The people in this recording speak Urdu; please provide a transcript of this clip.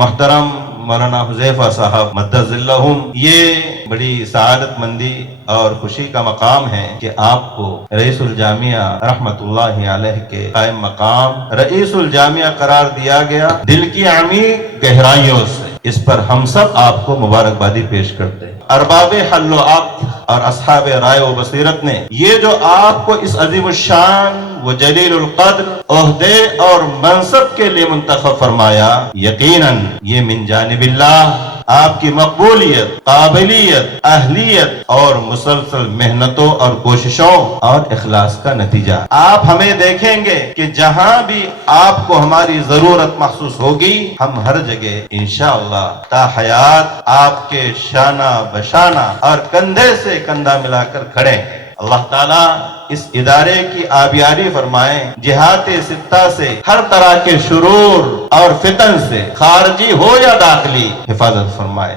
محترم مولانا حذیفہ صاحب مدظلہم، یہ بڑی سعادت مندی اور خوشی کا مقام ہے کہ آپ کو رئیس الجامعہ رحمت اللہ علیہ کے قائم مقام رئیس الجامعہ قرار دیا گیا۔ دل کی عمیق گہرائیوں سے اس پر ہم سب آپ کو مبارکبادی پیش کرتے ہیں۔ ارباب حل و عقد اور اصحاب رائے و بصیرت نے یہ جو آپ کو اس عظیم الشان و جلیل القدر عہدے اور منصب کے لیے منتخب فرمایا، یقیناً یہ من جانب اللہ آپ کی مقبولیت، قابلیت، اہلیت اور مسلسل محنتوں اور کوششوں اور اخلاص کا نتیجہ۔ آپ ہمیں دیکھیں گے کہ جہاں بھی آپ کو ہماری ضرورت محسوس ہوگی، ہم ہر جگہ انشاءاللہ تا حیات آپ کے شانہ بشانہ اور کندھے سے کندھا ملا کر کھڑے ہیں۔ اللہ تعالیٰ اس ادارے کی آبیاری فرمائے، جہات ستہ سے ہر طرح کے شرور اور فتن سے خارجی ہو یا داخلی حفاظت فرمائے۔